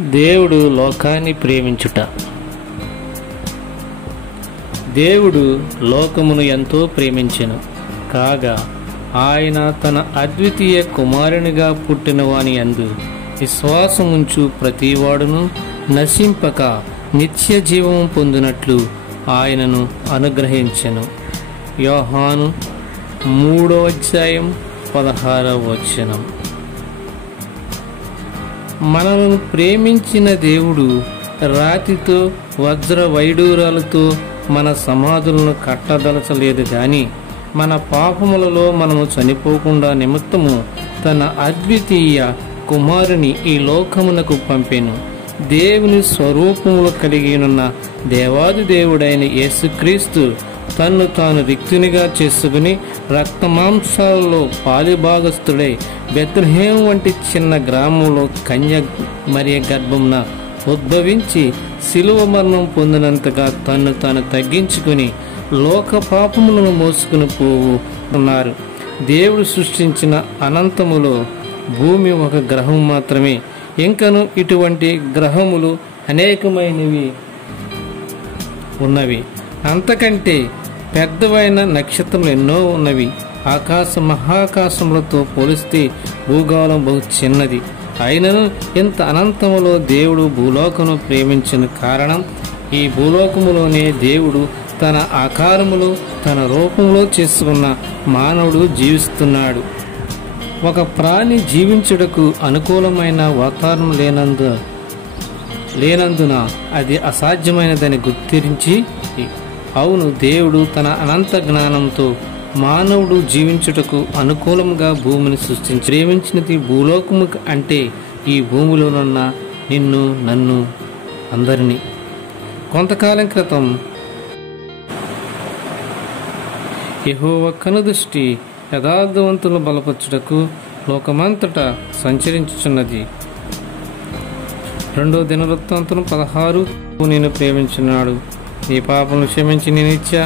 దేవుడు లోకాన్ని ప్రేమించుట. దేవుడు లోకమును ఎంతో ప్రేమించెను కాగా ఆయన తన అద్వితీయ కుమారునిగా పుట్టిన వాని యందు విశ్వాసముంచు ప్రతివాడును నశింపక నిత్య జీవము పొందినట్లు ఆయనను అనుగ్రహించెను. యోహాను 3:16. మనలను ప్రేమించిన దేవుడు రాతితో వజ్ర వైడూరాలతో మన సమాధులను కట్టదలచలేదు గాని మన పాపములలో మనము చనిపోకుండా నిమిత్తము తన అద్వితీయ కుమారుని ఈ లోకమునకు పంపెను. దేవుని స్వరూపములు కలిగినున్న దేవాది దేవుడైన యేసుక్రీస్తు తన్ను తాను రిక్తునిగా చేసుకుని రక్తమాంసాలలో పాలిభాగస్థుడై బెత్లెహేము వంటి చిన్న గ్రామంలో కన్య మరియ గర్భమున ఉద్భవించి శిలువ మరణం పొందినంతగా తన్ను తాను తగ్గించుకుని లోక పాపములను మోసుకుని పోవున్నారు. దేవుడు సృష్టించిన అనంతములో భూమి ఒక గ్రహం మాత్రమే. ఇంకను ఇటువంటి గ్రహములు అనేకమైనవి ఉన్నవి. అంతకంటే పెద్దవైన నక్షత్రములు ఎన్నో ఉన్నవి. మహాకాశములతో పోలిస్తే భూగోళం బహు చిన్నది. అయినను ఇంత అనంతములో దేవుడు భూలోకమును ప్రేమించిన కారణం ఈ భూలోకములోనే దేవుడు తన ఆకారములో తన రూపంలో చేసుకున్న మానవుడు జీవిస్తున్నాడు. ఒక ప్రాణి జీవించుటకు అనుకూలమైన వాతావరణం లేనందున అది అసాధ్యమైనదని గుర్తించి అవును దేవుడు తన అనంత జ్ఞానంతో మానవుడు జీవించుటకు అనుకూలంగా భూమిని సృష్టించి ప్రేమించినది భూలోకము అంటే ఈ భూమిలోనున్న నిన్ను నన్ను అందరినీ. కొంతకాలం క్రితం యెహోవా కనుదృష్టి యథార్థవంతులను బలపరచుటకు లోకమంతటా సంచరించుచున్నది. 2 దినవృత్తాంతం 16. నేను ప్రేమించున్నాడు నీ పాపమును క్షమించి నీ నిత్య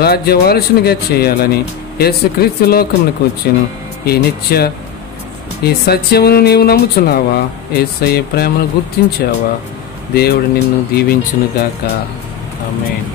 రాజ్య వారసునిగా చేయాలని యేసుక్రీస్తు లోకమునకు వచ్చెను. ఈ సత్యమును నీవు నమ్ముచున్నావా? యేసయ్య ప్రేమను గుర్తించావా? దేవుడు నిన్ను దీవించునుగాక. ఆమేన్.